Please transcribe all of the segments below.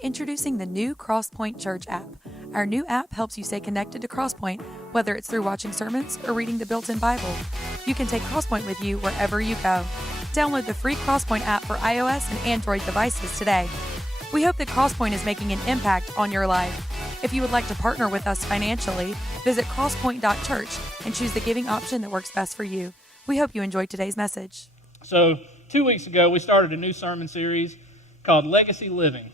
Introducing the new Crosspoint Church app. Our new app helps you stay connected to Crosspoint, whether it's through watching sermons or reading the built-in Bible. You can take Crosspoint with you wherever you go. Download the free Crosspoint app for iOS and Android devices today. We hope that Crosspoint is making an impact on your life. If you would like to partner with us financially, visit crosspoint.church and choose the giving option that works best for you. We hope you enjoyed today's message. So 2 weeks ago, we started a new sermon series called Legacy Living.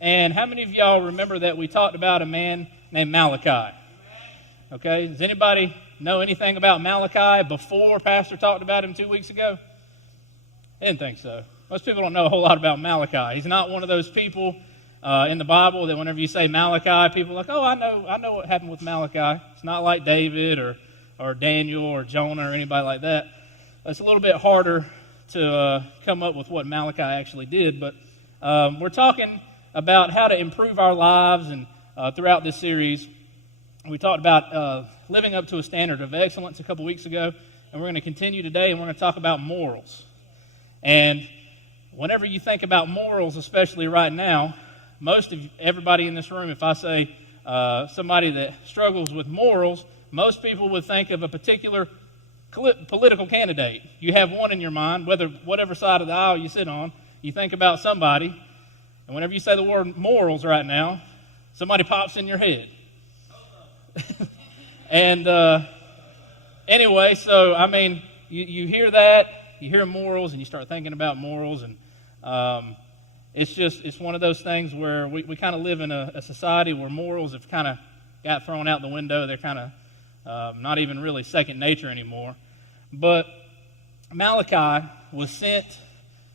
And how many of y'all remember that we talked about a man named Malachi? Okay, does anybody know anything about Malachi before Pastor talked about him 2 weeks ago? I didn't think so. Most people don't know a whole lot about Malachi. He's not one of those people in the Bible that whenever you say Malachi, people are like, oh, I know what happened with Malachi. It's not like David or Daniel or Jonah or anybody like that. It's a little bit harder to come up with what Malachi actually did, but we're talking about how to improve our lives, and throughout this series, we talked about living up to a standard of excellence a couple weeks ago, and we're going to continue today, and we're going to talk about morals. And whenever you think about morals, especially right now, most of everybody in this room, if I say somebody that struggles with morals, most people would think of a particular political candidate. You have one in your mind, whatever side of the aisle you sit on, you think about somebody, and whenever you say the word morals right now, somebody pops in your head. And anyway, so I mean, you hear that, you hear morals, and you start thinking about morals, and it's one of those things where we kind of live in a society where morals have kind of got thrown out the window. They're kind of not even really second nature anymore. But Malachi was sent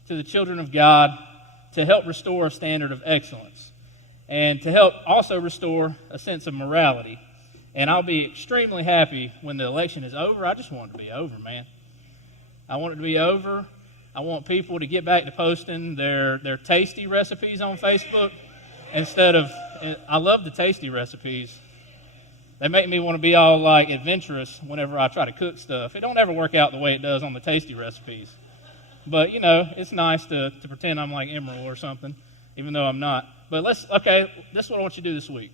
to the children of God to help restore a standard of excellence and to help also restore a sense of morality. And I'll be extremely happy when the election is over. I just want it to be over, man. I want it to be over. I want people to get back to posting their tasty recipes on Facebook instead of, I love the tasty recipes. They make me want to be all like adventurous whenever I try to cook stuff. It don't ever work out the way it does on the tasty recipes. But, you know, it's nice to pretend I'm like Emerald or something, even though I'm not. But this is what I want you to do this week.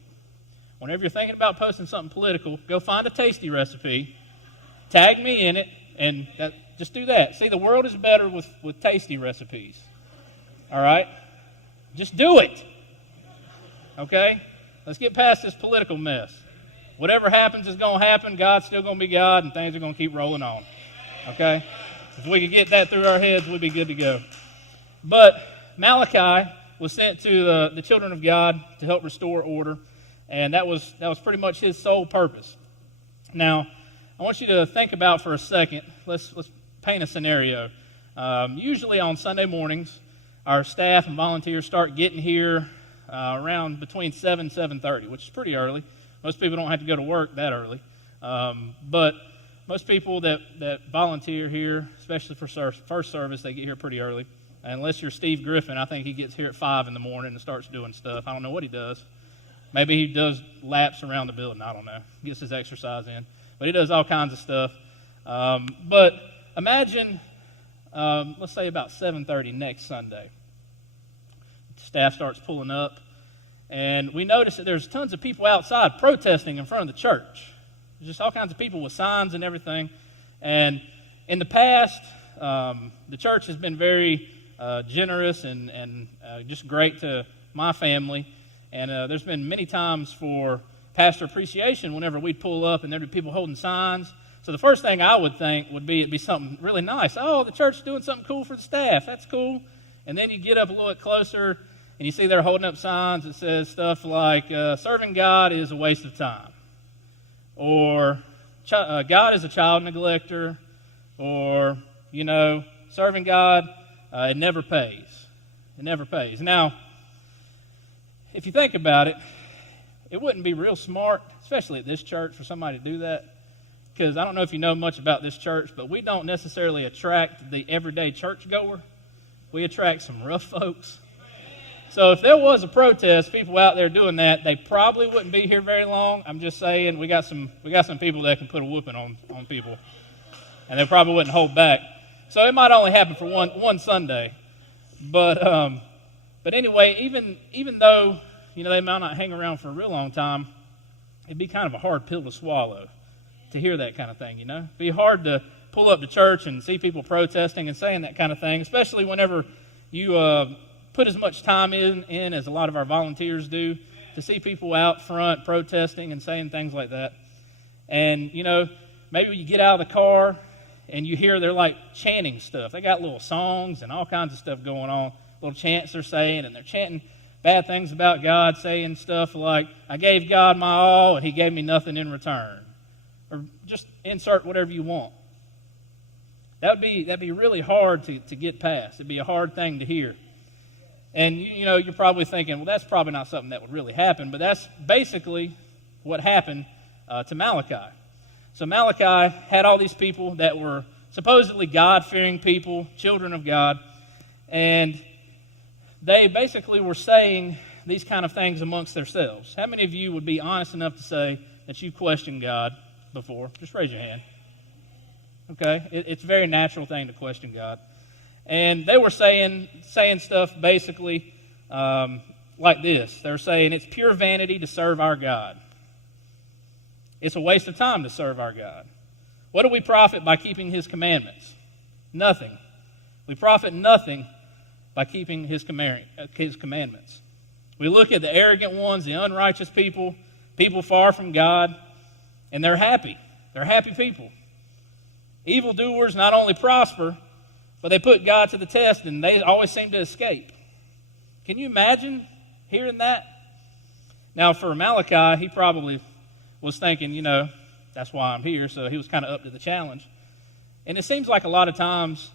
Whenever you're thinking about posting something political, go find a tasty recipe, tag me in it, and just do that. See, the world is better with tasty recipes. All right? Just do it. Okay? Let's get past this political mess. Whatever happens is going to happen. God's still going to be God, and things are going to keep rolling on. Okay? If we could get that through our heads, we'd be good to go. But Malachi was sent to the children of God to help restore order, and that was pretty much his sole purpose. Now, I want you to think about for a second. Let's paint a scenario. Usually on Sunday mornings, our staff and volunteers start getting here around between 7 and 7:30, which is pretty early. Most people don't have to go to work that early. But most people that volunteer here, especially for first service, they get here pretty early. Unless you're Steve Griffin, I think he gets here at 5 in the morning and starts doing stuff. I don't know what he does. Maybe he does laps around the building. I don't know. Gets his exercise in. But he does all kinds of stuff. But imagine, let's say about 7:30 next Sunday. Staff starts pulling up, and we notice that there's tons of people outside protesting in front of the church. There's just all kinds of people with signs and everything. And in the past, the church has been very generous and just great to my family. And there's been many times for pastor appreciation whenever we'd pull up and there'd be people holding signs. So the first thing I would think would be it'd be something really nice. Oh, the church is doing something cool for the staff. That's cool. And then you get up a little bit closer and you see they're holding up signs that says stuff like, serving God is a waste of time. Or God is a child neglector. Or, serving God, it never pays. It never pays. Now, if you think about it, it wouldn't be real smart, especially at this church, for somebody to do that. Because I don't know if you know much about this church, but we don't necessarily attract the everyday churchgoer. We attract some rough folks. So if there was a protest, people out there doing that, they probably wouldn't be here very long. I'm just saying, we got some people that can put a whooping on people, and they probably wouldn't hold back. So it might only happen for one Sunday, but But anyway, even though, they might not hang around for a real long time, it'd be kind of a hard pill to swallow to hear that kind of thing, It'd be hard to pull up to church and see people protesting and saying that kind of thing, especially whenever you put as much time in as a lot of our volunteers do, to see people out front protesting and saying things like that. And, maybe you get out of the car and you hear they're like chanting stuff. They got little songs and all kinds of stuff going on, little chants they're saying, and they're chanting bad things about God, saying stuff like, I gave God my all and he gave me nothing in return. Or just insert whatever you want. That'd be really hard to get past. It'd be a hard thing to hear. And, you're probably thinking, well, that's probably not something that would really happen, but that's basically what happened to Malachi. So Malachi had all these people that were supposedly God-fearing people, children of God, and they basically were saying these kind of things amongst themselves. How many of you would be honest enough to say that you questioned God before? Just raise your hand. Okay, it's a very natural thing to question God. And they were saying stuff basically like this. They were saying it's pure vanity to serve our God. It's a waste of time to serve our God. What do we profit by keeping his commandments? Nothing. We profit nothing by keeping his commandments. We look at the arrogant ones, the unrighteous people far from God, and they're happy. They're happy people. Evildoers not only prosper, but they put God to the test, and they always seem to escape. Can you imagine hearing that? Now, for Malachi, he probably was thinking, that's why I'm here, so he was kind of up to the challenge. And it seems like a lot of times,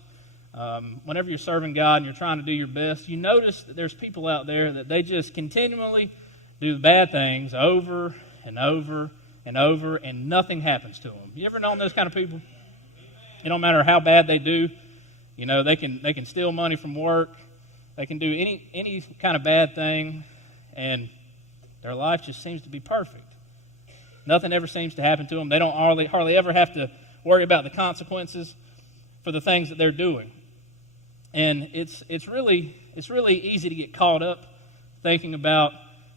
whenever you're serving God and you're trying to do your best, you notice that there's people out there that they just continually do the bad things over and over and over, and nothing happens to them. You ever known those kind of people? It don't matter how bad they do. They can steal money from work. They can do any kind of bad thing, and their life just seems to be perfect. Nothing ever seems to happen to them. They don't hardly ever have to worry about the consequences for the things that they're doing. And it's really easy to get caught up thinking about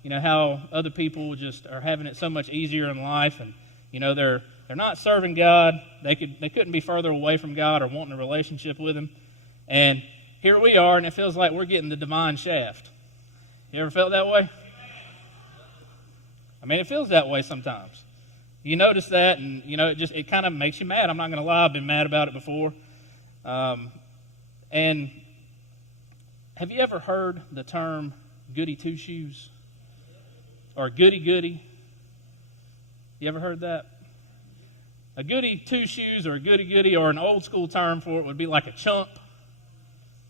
how other people just are having it so much easier in life, and they're not serving God. They couldn't be further away from God or wanting a relationship with him. And here we are, and it feels like we're getting the divine shaft. You ever felt that way? I mean, it feels that way sometimes. You notice that, and it kind of makes you mad. I'm not going to lie, I've been mad about it before. And have you ever heard the term goody two shoes? Or goody goody? You ever heard that? A goody two shoes or a goody goody, or an old school term for it would be like a chump.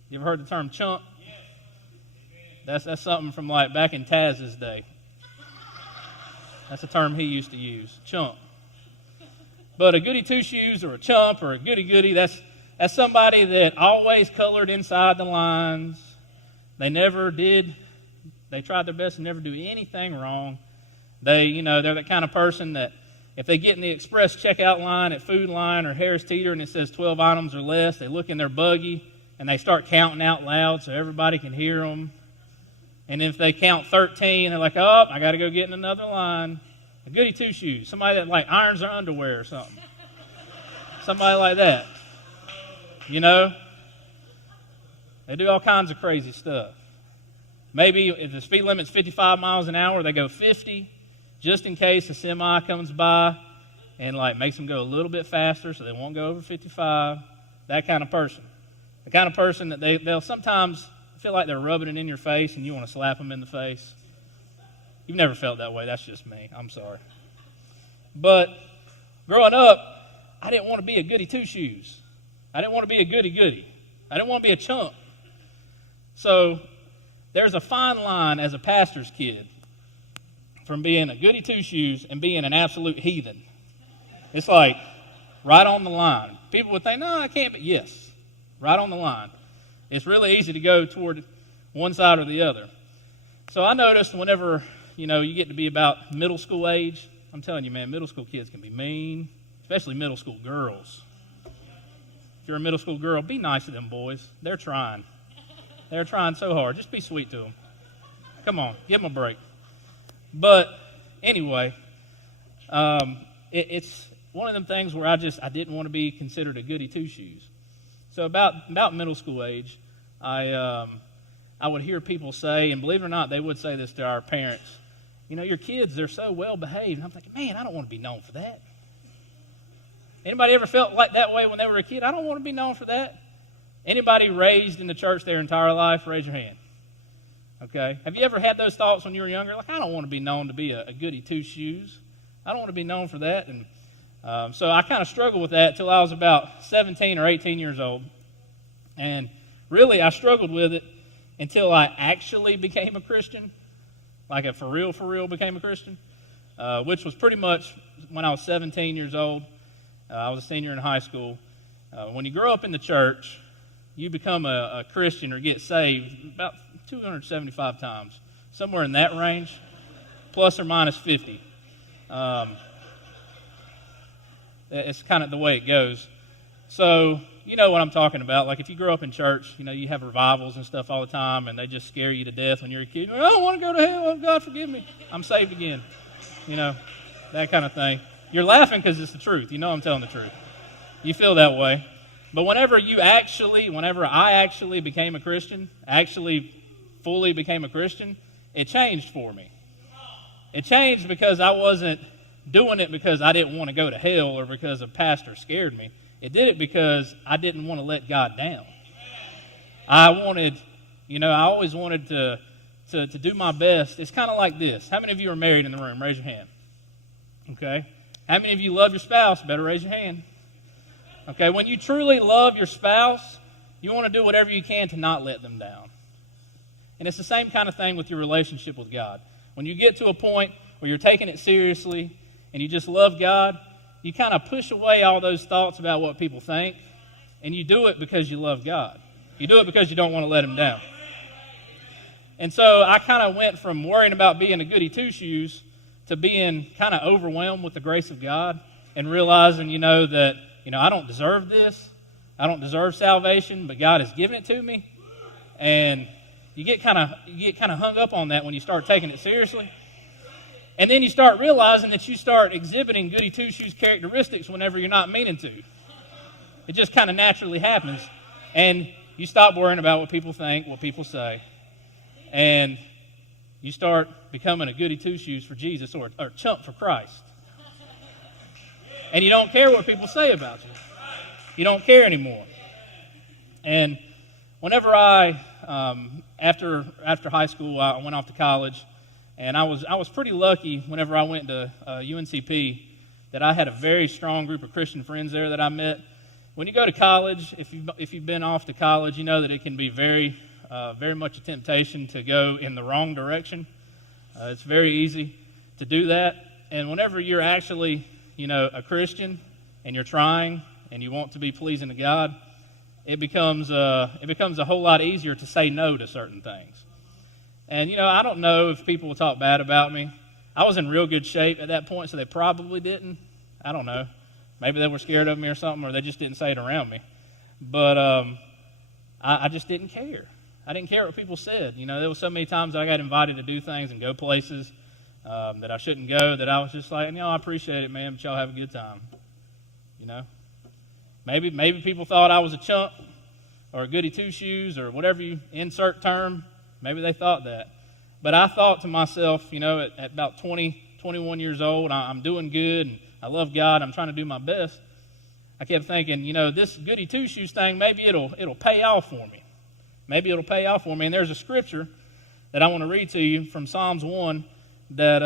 You ever heard the term chump? That's something from like back in Taz's day. That's a term he used to use, chump. But a goody two shoes or a chump or a goody goody, that's somebody that always colored inside the lines. They tried their best to never do anything wrong. They're the kind of person that if they get in the express checkout line at Food Line or Harris Teeter and it says 12 items or less, they look in their buggy and they start counting out loud so everybody can hear them. And if they count 13, they're like, oh, I got to go get in another line. A goody two shoes, somebody that like irons their underwear or something. Somebody like that. They do all kinds of crazy stuff. Maybe if the speed limit's 55 miles an hour, they go 50 just in case a semi comes by and like makes them go a little bit faster so they won't go over 55. That kind of person. The kind of person that they'll sometimes feel like they're rubbing it in your face and you want to slap them in the face. You've never felt that way. That's just me. I'm sorry. But growing up, I didn't want to be a goody two-shoes. I didn't want to be a goody-goody. I didn't want to be a chump. So there's a fine line as a pastor's kid from being a goody two-shoes and being an absolute heathen. It's like right on the line. People would think, no, I can't be. Yes, right on the line. It's really easy to go toward one side or the other. So I noticed whenever, you get to be about middle school age, I'm telling you, man, middle school kids can be mean, especially middle school girls. If you're a middle school girl, be nice to them boys. They're trying. They're trying so hard. Just be sweet to them. Come on, give them a break. But anyway, it's one of them things where I didn't want to be considered a goody two-shoes. So about middle school age, I would hear people say, and believe it or not, they would say this to our parents, your kids, they're so well behaved. And I'm thinking, man, I don't want to be known for that. Anybody ever felt like that way when they were a kid? I don't want to be known for that. Anybody raised in the church their entire life, raise your hand. Okay. Have you ever had those thoughts when you were younger? Like, I don't want to be known to be a goody two-shoes. I don't want to be known for that. And so I kind of struggled with that till I was about 17 or 18 years old. And really, I struggled with it until I actually became a Christian, like for real became a Christian, which was pretty much when I was 17 years old. I was a senior in high school. When you grow up in the church, you become a Christian or get saved about 275 times, somewhere in that range, plus or minus 50. It's kind of the way it goes. So you know what I'm talking about. Like if you grow up in church, you have revivals and stuff all the time, and they just scare you to death when you're a kid. I don't want to go to hell. Oh, God, forgive me. I'm saved again. That kind of thing. You're laughing because it's the truth. I'm telling the truth. You feel that way. But whenever I actually became a Christian, fully became a Christian, it changed for me. It changed because I wasn't doing it because I didn't want to go to hell or because a pastor scared me. It did it because I didn't want to let God down. I always wanted to do my best. It's kind of like this. How many of you are married in the room? Raise your hand. Okay. How many of you love your spouse? Better raise your hand. Okay, when you truly love your spouse, you want to do whatever you can to not let them down. And it's the same kind of thing with your relationship with God. When you get to a point where you're taking it seriously and you just love God, you kind of push away all those thoughts about what people think, and you do it because you love God. You do it because you don't want to let Him down. And so I kind of went from worrying about being a goody two-shoes to being kind of overwhelmed with the grace of God and realizing, that, I don't deserve this. I don't deserve salvation, but God has given it to me. And you get kind of hung up on that when you start taking it seriously. And then you start realizing that you start exhibiting goody two-shoes characteristics whenever you're not meaning to. It just kind of naturally happens. And you stop worrying about what people think, what people say. And you start becoming a goody two-shoes for Jesus or a chump for Christ. And you don't care what people say about you. You don't care anymore. And whenever after high school, I went off to college, and I was pretty lucky whenever I went to UNCP that I had a very strong group of Christian friends there that I met. When you go to college, if you've been off to college, you know that it can be very much a temptation to go in the wrong direction. It's very easy to do that. And whenever you're actually, a Christian and you're trying and you want to be pleasing to God, it becomes a whole lot easier to say no to certain things. And, I don't know if people will talk bad about me. I was in real good shape at that point, so they probably didn't. I don't know. Maybe they were scared of me or something, or they just didn't say it around me. But I just didn't care. I didn't care what people said. There was so many times I got invited to do things and go places that I shouldn't go that I was just like, I appreciate it, man, but y'all have a good time. Maybe people thought I was a chump or a goody two-shoes or whatever you insert term. Maybe they thought that. But I thought to myself, at about 20, 21 years old, I'm doing good and I love God. I'm trying to do my best. I kept thinking, this goody two-shoes thing, maybe it'll pay off for me. Maybe it'll pay off for me. And there's a scripture that I want to read to you from Psalms 1 that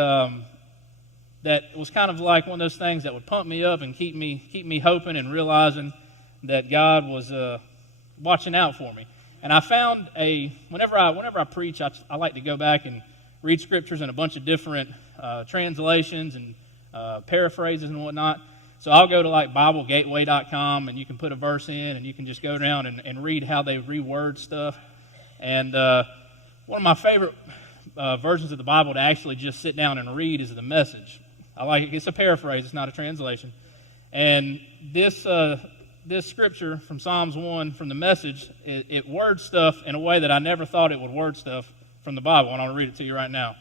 was kind of like one of those things that would pump me up and keep me hoping and realizing that God was watching out for me. And I found whenever I preach, I like to go back and read scriptures in a bunch of different translations and paraphrases and whatnot. So I'll go to like BibleGateway.com and you can put a verse in and you can just go down and read how they reword stuff. And one of my favorite versions of the Bible to actually just sit down and read is the Message. I like it. It's a paraphrase. It's not a translation. And this this scripture from Psalms 1 from the Message, it words stuff in a way that I never thought it would word stuff from the Bible, and I'm going to read it to you right now.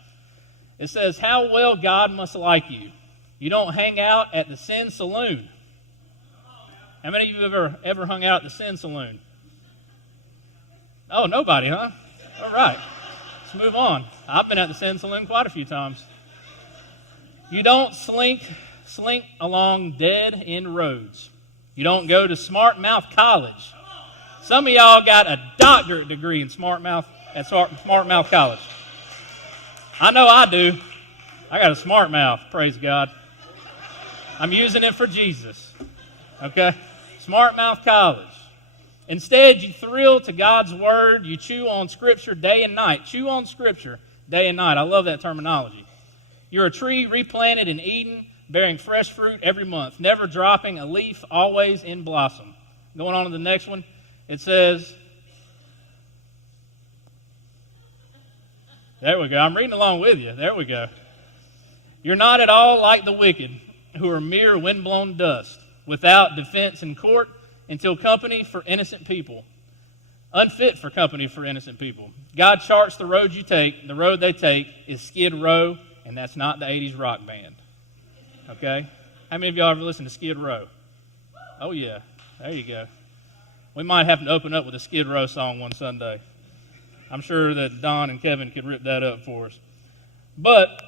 It says, "How well God must like you. You don't hang out at the Sin Saloon." How many of you have ever hung out at the Sin Saloon? Oh, nobody, huh? All right. Let's move on. I've been at the Sin Saloon quite a few times. "You don't slink along dead-end roads. You don't go to Smart Mouth College." Some of y'all got a doctorate degree in Smart Mouth College. I know I do. I got a smart mouth, praise God. I'm using it for Jesus. Okay? Smart Mouth College. Instead, you thrill to God's Word. You chew on Scripture day and night. Chew on Scripture day and night. I love that terminology. You're a tree replanted in Eden, bearing fresh fruit every month, never dropping a leaf, always in blossom. Going on to the next one, it says, there we go. I'm reading along with you. There we go. "You're not at all like the wicked, who are mere windblown dust, without defense in court, until company for innocent people. Unfit for company for innocent people. God charts the road you take. The road they take is Skid Row, and that's not the 80s rock band." Okay? How many of y'all ever listened to Skid Row? Oh, yeah. There you go. We might have to open up with a Skid Row song one Sunday. I'm sure that Don and Kevin could rip that up for us. But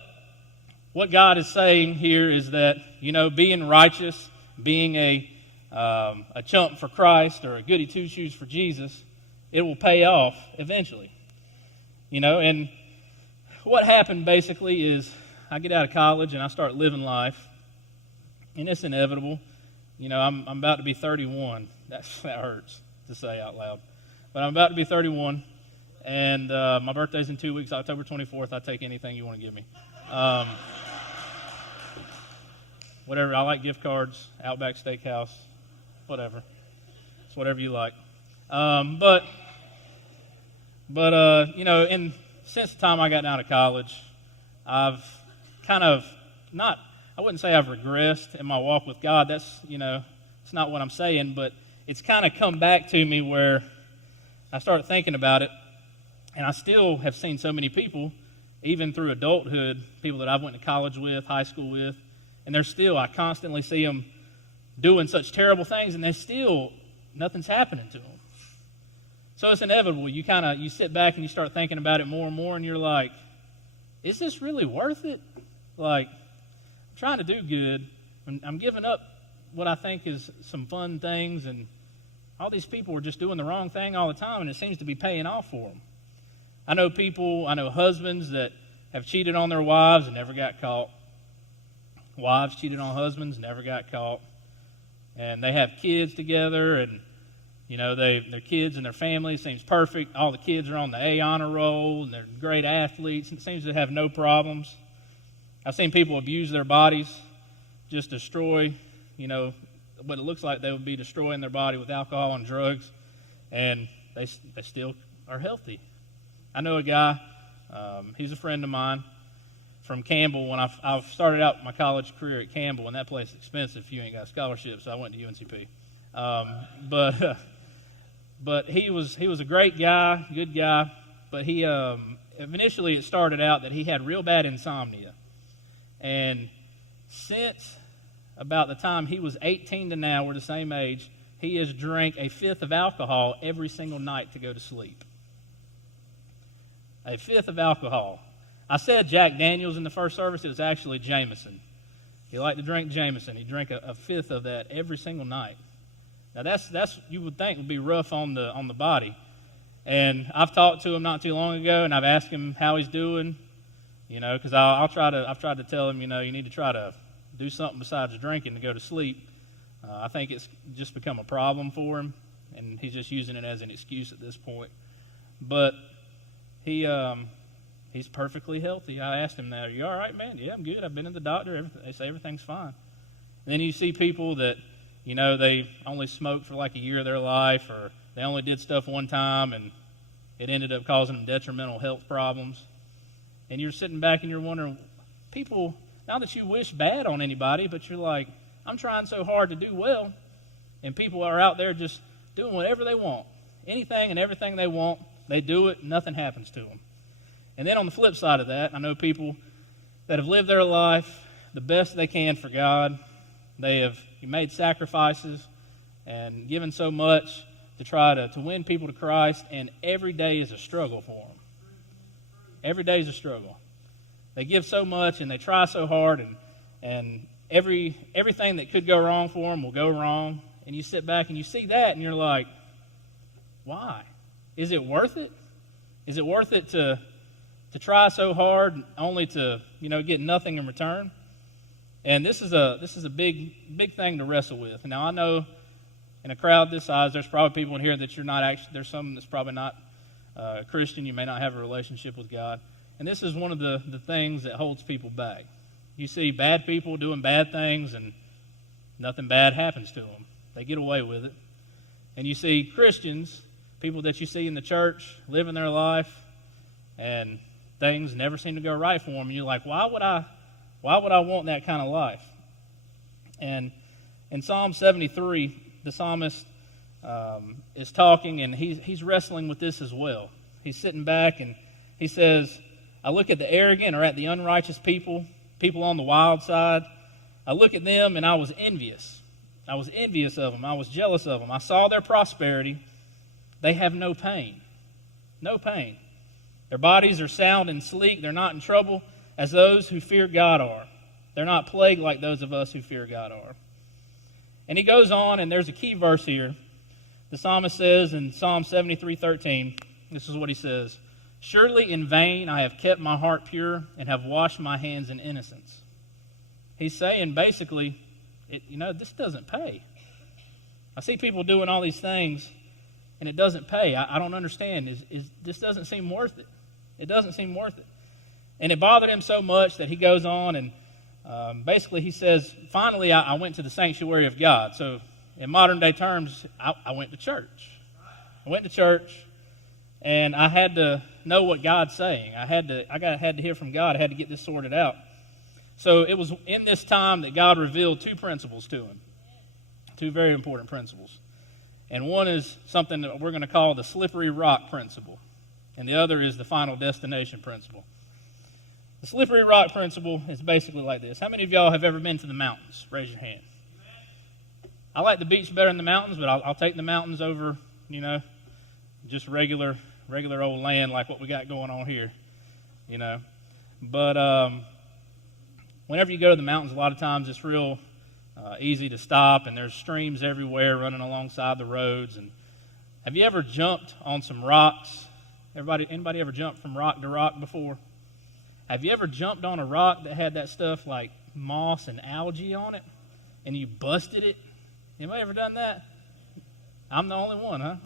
what God is saying here is that, being righteous, being a chump for Christ or a goody two-shoes for Jesus, it will pay off eventually. And what happened basically is I get out of college and I start living life, and it's inevitable. I'm about to be 31. That hurts to say out loud. But I'm about to be 31. And my birthday's in 2 weeks, October 24th. I'll take anything you want to give me. Whatever. I like gift cards, Outback Steakhouse, whatever. It's whatever you like. But since the time I got out of college, I've kind of I wouldn't say I've regressed in my walk with God. That's, it's not what I'm saying, but it's kind of come back to me where I started thinking about it. And I still have seen so many people, even through adulthood, people that I went to college with, high school with, and I constantly see them doing such terrible things, and nothing's happening to them. So it's inevitable. You sit back and you start thinking about it more and more, and you're like, is this really worth it? Like, I'm trying to do good, and I'm giving up what I think is some fun things, and all these people are just doing the wrong thing all the time, and it seems to be paying off for them. I know husbands that have cheated on their wives and never got caught. Wives cheated on husbands, never got caught. And they have kids together, and, their kids and their family seems perfect. All the kids are on the A honor roll, and they're great athletes, and it seems to have no problems. I've seen people abuse their bodies, just destroy, what it looks like they would be destroying their body with alcohol and drugs, and they still are healthy. I know a guy, he's a friend of mine from Campbell. When I started out my college career at Campbell, and that place is expensive if you ain't got a scholarship, so I went to UNCP. But he was a great guy, good guy, but he initially it started out that he had real bad insomnia. And since about the time he was 18 to now, we're the same age, he has drank a fifth of alcohol every single night to go to sleep. A fifth of alcohol. I said Jack Daniels in the first service. It was actually Jameson. He liked to drink Jameson. He drank a fifth of that every single night. Now that's you would think would be rough on the body. And I've talked to him not too long ago, and I've asked him how he's doing. Because I've tried to tell him, you need to try to do something besides drinking to go to sleep. I think it's just become a problem for him, and he's just using it as an excuse at this point. But he's perfectly healthy. I asked him that, "Are you all right, man?" "Yeah, I'm good. I've been to the doctor. They say everything's fine." And then you see people that, they only smoked for like a year of their life, or they only did stuff one time, and it ended up causing them detrimental health problems. And you're sitting back and you're wondering, people, not that you wish bad on anybody, but you're like, I'm trying so hard to do well, And people are out there just doing whatever they want. Anything and everything they want, they do it, nothing happens to them. And then on the flip side of that, I know people that have lived their life the best they can for God. They have made sacrifices and given so much to try to win people to Christ, and every day is a struggle for them. Every day is a struggle. They give so much and they try so hard, and everything that could go wrong for them will go wrong. And you sit back and you see that and you're like, why? Is it worth it? Is it worth it to try so hard only to, get nothing in return? And this is a big thing to wrestle with. And now I know in a crowd this size, there's probably people in here that you're not actually, there's some that's probably not Christian. You may not have a relationship with God. And this is one of the things that holds people back. You see bad people doing bad things and nothing bad happens to them. They get away with it. And you see Christians, people that you see in the church, living their life, and things never seem to go right for them. And you're like, why would I want that kind of life? And in Psalm 73, the psalmist is talking, and he's wrestling with this as well. He's sitting back, and he says, I look at the arrogant or at the unrighteous people on the wild side. I look at them, and I was envious. I was envious of them. I was jealous of them. I saw their prosperity. They have no pain. No pain. Their bodies are sound and sleek. They're not in trouble as those who fear God are. They're not plagued like those of us who fear God are. And he goes on, and there's a key verse here. The psalmist says in Psalm 73:13, this is what he says, surely in vain I have kept my heart pure and have washed my hands in innocence. He's saying basically, this doesn't pay. I see people doing all these things, and it doesn't pay. I don't understand. This doesn't seem worth it. It doesn't seem worth it. And it bothered him so much that he goes on and basically he says, finally I went to the sanctuary of God. So in modern day terms, I went to church. I went to church, and I had to know what God's saying. I had to hear from God. I had to get this sorted out. So it was in this time that God revealed two principles to him, two very important principles. And one is something that we're going to call the slippery rock principle, and the other is the final destination principle. The slippery rock principle is basically like this. How many of y'all have ever been to the mountains? Raise your hand. I like the beach better than the mountains, but I'll take the mountains over, just regular old land like what we got going on here, But whenever you go to the mountains, a lot of times it's real easy to stop, and there's streams everywhere running alongside the roads. And have you ever jumped on some rocks? Anybody ever jumped from rock to rock before? Have you ever jumped on a rock that had that stuff like moss and algae on it, and you busted it? Anybody ever done that? I'm the only one, huh?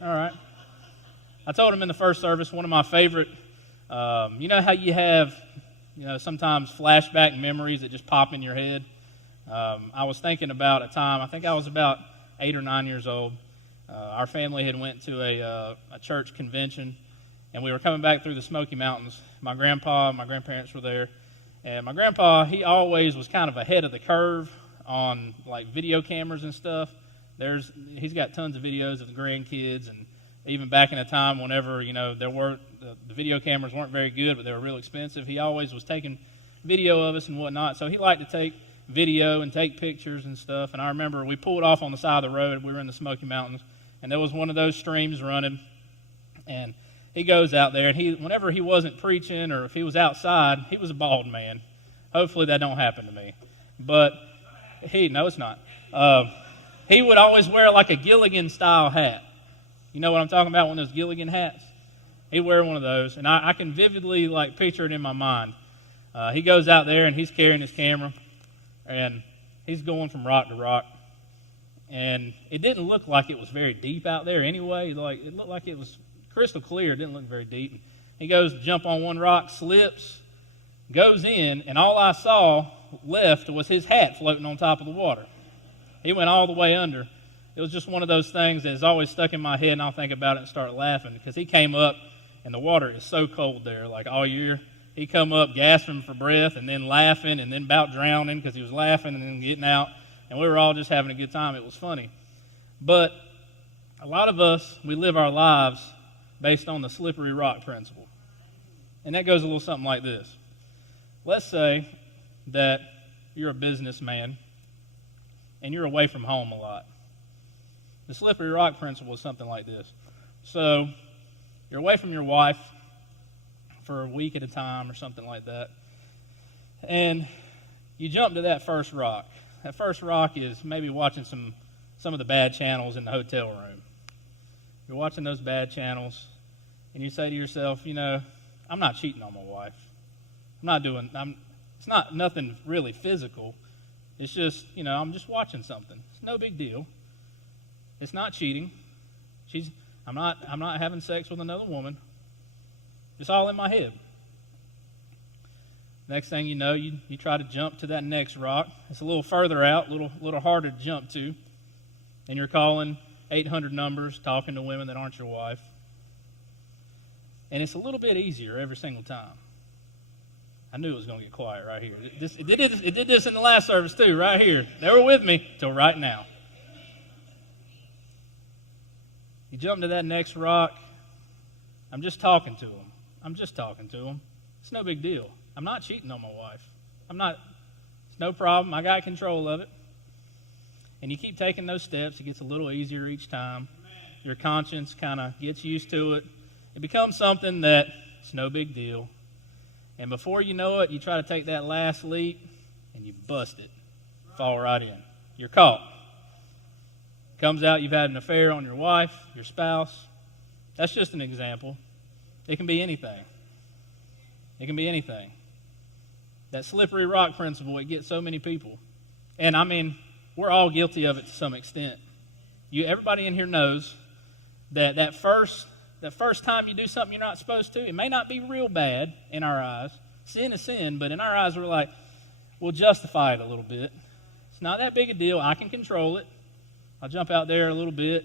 All right. I told him in the first service, one of my favorite, how you have, sometimes flashback memories that just pop in your head. I was thinking about a time, I think I was about 8 or 9 years old. Our family had went to a church convention, and we were coming back through the Smoky Mountains. My grandpa and my grandparents were there, and my grandpa, he always was kind of ahead of the curve on like video cameras and stuff. He's got tons of videos of the grandkids, and even back in a time whenever the video cameras weren't very good, but they were real expensive, he always was taking video of us and whatnot. So he liked to take video and take pictures and stuff. And I remember we pulled off on the side of the road. We were in the Smoky Mountains, and there was one of those streams running. And he goes out there, and whenever he wasn't preaching or if he was outside, he was a bald man. Hopefully that don't happen to me. But no, it's not. He would always wear like a Gilligan-style hat. You know what I'm talking about, one of those Gilligan hats? He'd wear one of those, and I can vividly picture it in my mind. He goes out there, and he's carrying his camera, and he's going from rock to rock. And it didn't look like it was very deep out there anyway. It looked like it was crystal clear. It didn't look very deep. He goes to jump on one rock, slips, goes in, and all I saw left was his hat floating on top of the water. He went all the way under. It was just one of those things that has always stuck in my head, and I'll think about it and start laughing, because he came up, and the water is so cold there, like all year. He come up gasping for breath, and then laughing, and then about drowning because he was laughing and then getting out. and we were all just having a good time. It was funny. But a lot of us, we live our lives based on the slippery rock principle. And that goes a little something like this. Let's say that you're a businessman and you're away from home a lot. The slippery rock principle is something like this. So you're away from your wife for a week at a time or something like that. And you jump to that first rock. That first rock is maybe watching some of the bad channels in the hotel room. You're watching those bad channels, and you say to yourself, I'm not cheating on my wife. It's not nothing really physical. It's just, I'm just watching something. It's no big deal. It's not cheating. I'm not having sex with another woman. It's all in my head. Next thing you know, you try to jump to that next rock. It's a little further out, a little harder to jump to. And you're calling 800 numbers, talking to women that aren't your wife. And it's a little bit easier every single time. I knew it was going to get quiet right here. It did this in the last service too, right here. They were with me till right now. You jump to that next rock. I'm just talking to them. It's no big deal. I'm not cheating on my wife. It's no problem. I got control of it. And you keep taking those steps. It gets a little easier each time. Your conscience kind of gets used to it. It becomes something that it's no big deal. And before you know it, you try to take that last leap, and you bust it. Fall right in. You're caught. Comes out you've had an affair on your wife, your spouse. That's just an example. It can be anything. That slippery rock principle, it gets so many people. And we're all guilty of it to some extent. Everybody in here knows that first time you do something you're not supposed to, it may not be real bad in our eyes. Sin is sin, but in our eyes we'll justify it a little bit. It's not that big a deal. I can control it. I'll jump out there a little bit,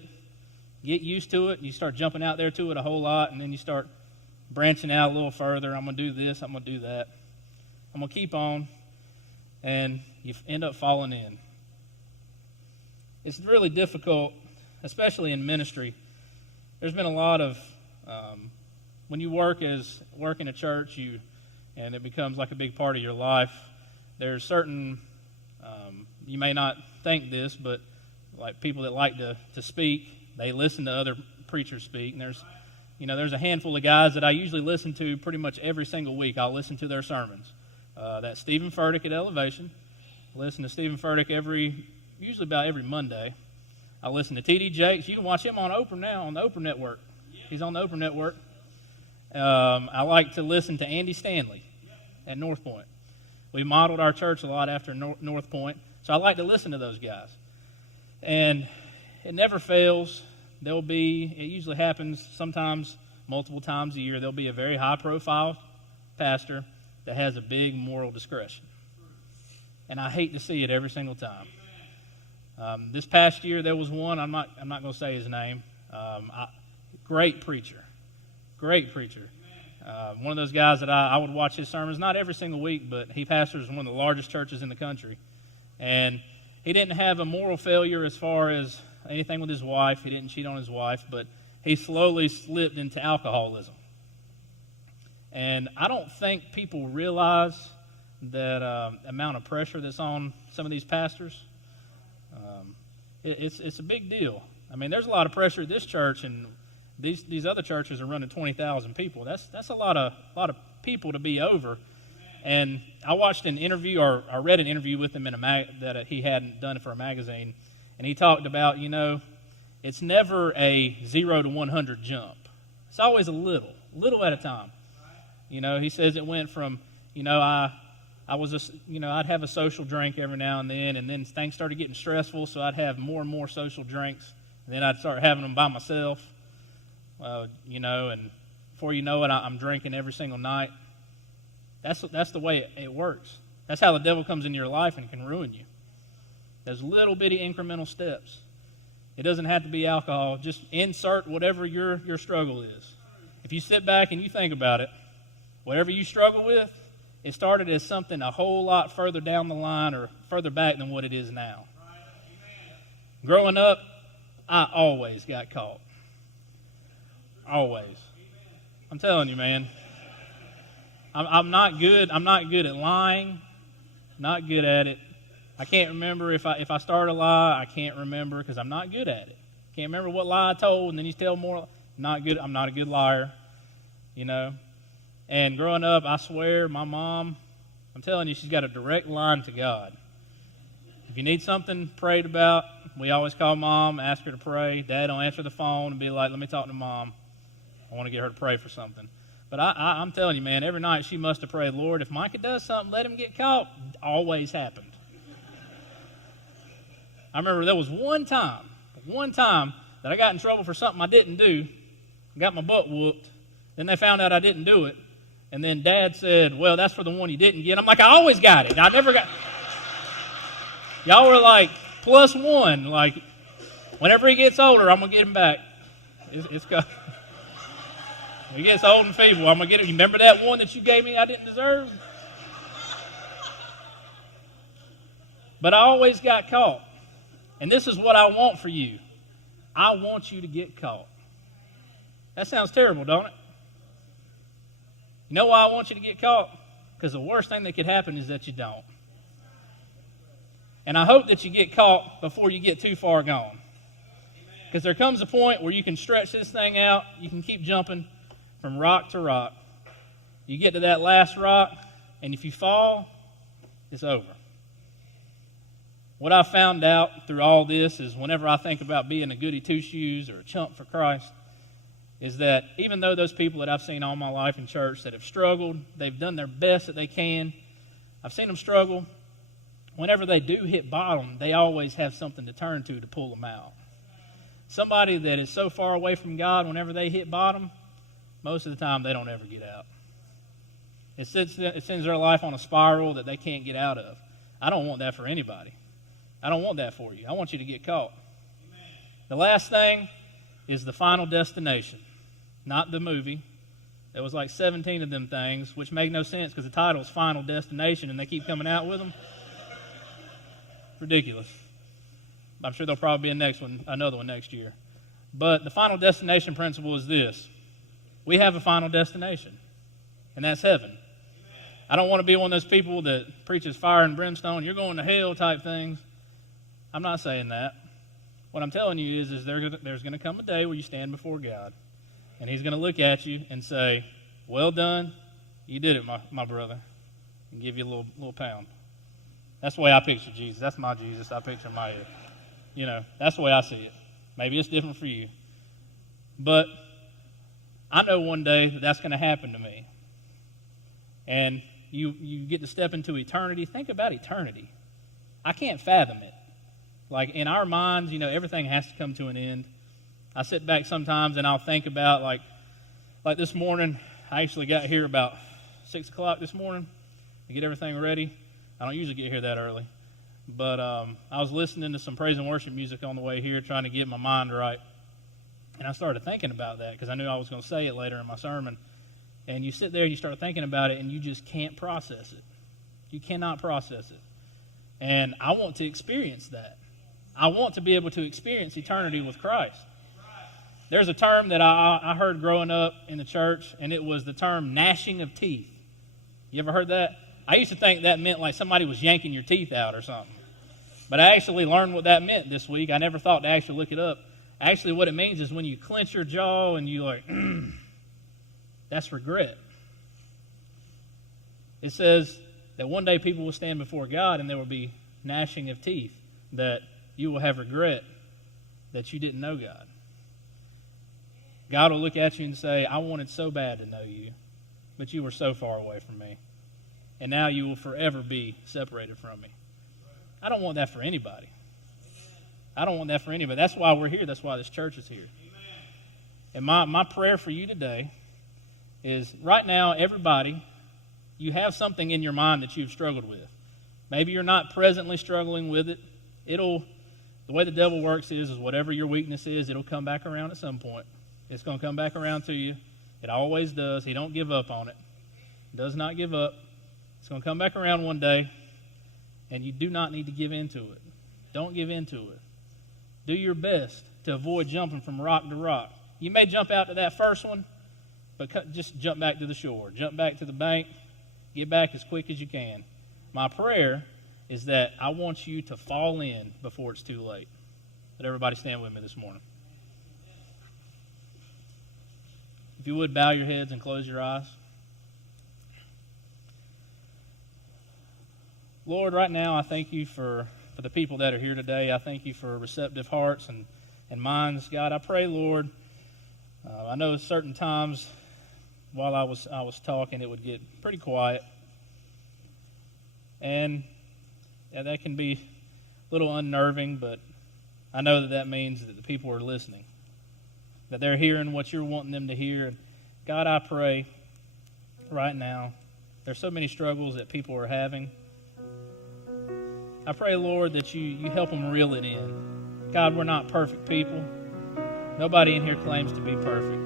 get used to it, and you start jumping out there to it a whole lot, and then you start branching out a little further. I'm going to do this, I'm going to do that. I'm going to keep on, and you end up falling in. It's really difficult, especially in ministry. There's been a lot of, when you work in a church, and it becomes like a big part of your life, there's certain, you may not think this, but like people that like to speak, they listen to other preachers speak. And there's a handful of guys that I usually listen to pretty much every single week. I'll listen to their sermons. That's Stephen Furtick at Elevation. I listen to Stephen Furtick usually about every Monday. I listen to T.D. Jakes. You can watch him on Oprah now, on the Oprah Network. He's on the Oprah Network. I like to listen to Andy Stanley at North Point. We modeled our church a lot after North Point, so I like to listen to those guys. And it never fails. It usually happens sometimes multiple times a year. There'll be a very high-profile pastor that has a big moral discretion. And I hate to see it every single time. This past year, there was one. I'm not going to say his name. Great preacher. One of those guys that I would watch his sermons, not every single week, but he pastors one of the largest churches in the country. And he didn't have a moral failure as far as anything with his wife. He didn't cheat on his wife, but he slowly slipped into alcoholism. And I don't think people realize that amount of pressure that's on some of these pastors. It's a big deal. There's a lot of pressure at this church, and these other churches are running 20,000 people. That's a lot of people to be over. And I watched an interview, or I read an interview with him that he hadn't done it for a magazine, and he talked about, it's never a 0 to 100 jump. It's always a little at a time. He says it went from, I'd have a social drink every now and then things started getting stressful, so I'd have more and more social drinks, and then I'd start having them by myself, and before you know it, I'm drinking every single night. That's the way it works. That's how the devil comes into your life and can ruin you. There's little bitty incremental steps. It doesn't have to be alcohol. Just insert whatever your struggle is. If you sit back and you think about it, whatever you struggle with, it started as something a whole lot further down the line or further back than what it is now. Growing up, I always got caught. Always. I'm telling you, man. I'm not good. I'm not good at lying. Not good at it. I can't remember if I start a lie. I can't remember because I'm not good at it. Can't remember what lie I told, and then you tell more. Not good. I'm not a good liar. You know. And growing up, I swear, my mom, I'm telling you, she's got a direct line to God. If you need something prayed about, we always call Mom, ask her to pray. Dad will answer the phone and be like, let me talk to Mom. I want to get her to pray for something. But I'm telling you, man, every night she must have prayed, Lord, if Micah does something, let him get caught. Always happened. I remember there was one time that I got in trouble for something I didn't do. Got my butt whooped. Then they found out I didn't do it. And then Dad said, well, that's for the one you didn't get. I'm like, I always got it. I never got. Y'all were like, +1. Like, whenever he gets older, I'm going to get him back. It's got. When he gets old and feeble, I'm going to get him. You remember that one that you gave me I didn't deserve? But I always got caught. And this is what I want for you. I want you to get caught. That sounds terrible, don't it? You know why I want you to get caught? Because the worst thing that could happen is that you don't. And I hope that you get caught before you get too far gone. Because there comes a point where you can stretch this thing out. You can keep jumping from rock to rock. You get to that last rock, and if you fall, it's over. What I found out through all this is whenever I think about being a goody two-shoes or a chump for Christ, is that even though those people that I've seen all my life in church that have struggled, they've done their best that they can, I've seen them struggle. Whenever they do hit bottom, they always have something to turn to pull them out. Somebody that is so far away from God, whenever they hit bottom, most of the time they don't ever get out. It sends their life on a spiral that they can't get out of. I don't want that for anybody. I don't want that for you. I want you to get caught. Amen. The last thing is the final destination, not the movie. There was like 17 of them things, which make no sense because the title is Final Destination, and they keep coming out with them. Ridiculous. I'm sure there'll probably be another one next year. But the final destination principle is this. We have a final destination, and that's heaven. Amen. I don't want to be one of those people that preaches fire and brimstone, you're going to hell type things. I'm not saying that. What I'm telling you is there's going to come a day where you stand before God, and he's going to look at you and say, well done, you did it, my brother, and give you a little pound. That's the way I picture Jesus. That's my Jesus I picture in my head. You know, that's the way I see it. Maybe it's different for you. But I know one day that's going to happen to me. And you get to step into eternity. Think about eternity. I can't fathom it. Like, in our minds, you know, everything has to come to an end. I sit back sometimes and I'll think about, like this morning, I actually got here about 6 o'clock this morning to get everything ready. I don't usually get here that early. But I was listening to some praise and worship music on the way here, trying to get my mind right. And I started thinking about that because I knew I was going to say it later in my sermon. And you sit there, you start thinking about it, and you just can't process it. You cannot process it. And I want to experience that. I want to be able to experience eternity with Christ. There's a term that I heard growing up in the church, and it was the term gnashing of teeth. You ever heard that? I used to think that meant like somebody was yanking your teeth out or something. But I actually learned what that meant this week. I never thought to actually look it up. Actually, what it means is when you clench your jaw and you like, that's regret. It says that one day people will stand before God and there will be gnashing of teeth, that you will have regret that you didn't know God. God will look at you and say, I wanted so bad to know you, but you were so far away from me. And now you will forever be separated from me. I don't want that for anybody. I don't want that for anybody. That's why we're here. That's why this church is here. And my prayer for you today is right now, everybody, you have something in your mind that you've struggled with. Maybe you're not presently struggling with it. The way the devil works is whatever your weakness is, it'll come back around at some point. It's going to come back around to you. It always does. He don't give up on it. Does not give up. It's going to come back around one day, and you do not need to give in to it. Don't give in to it. Do your best to avoid jumping from rock to rock. You may jump out to that first one, but just jump back to the shore. Jump back to the bank. Get back as quick as you can. My prayer is that I want you to fall in before it's too late. Let everybody stand with me this morning. If you would, bow your heads and close your eyes. Lord, right now I thank you for the people that are here today. I thank you for receptive hearts and minds. God, I pray, Lord, I know certain times while I was talking it would get pretty quiet. And that can be a little unnerving, but I know that means that the people are listening, that they're hearing what you're wanting them to hear. And God, I pray right now, there's so many struggles that people are having. I pray, Lord, that you help them reel it in. God, we're not perfect people. Nobody in here claims to be perfect.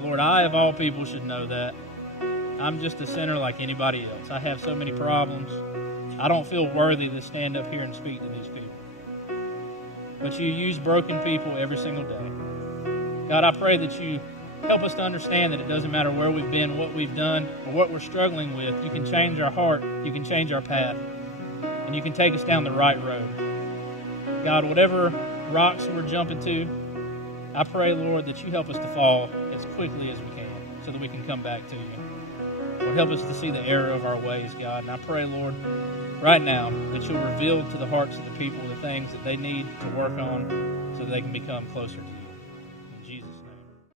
Lord, I of all people should know that. I'm just a sinner like anybody else. I have so many problems. I don't feel worthy to stand up here and speak to these people. But you use broken people every single day. God, I pray that you help us to understand that it doesn't matter where we've been, what we've done, or what we're struggling with. You can change our heart. You can change our path. And you can take us down the right road. God, whatever rocks we're jumping to, I pray, Lord, that you help us to fall as quickly as we can so that we can come back to you. Lord, help us to see the error of our ways, God. And I pray, Lord, right now that you'll reveal to the hearts of the people the things that they need to work on so that they can become closer to you.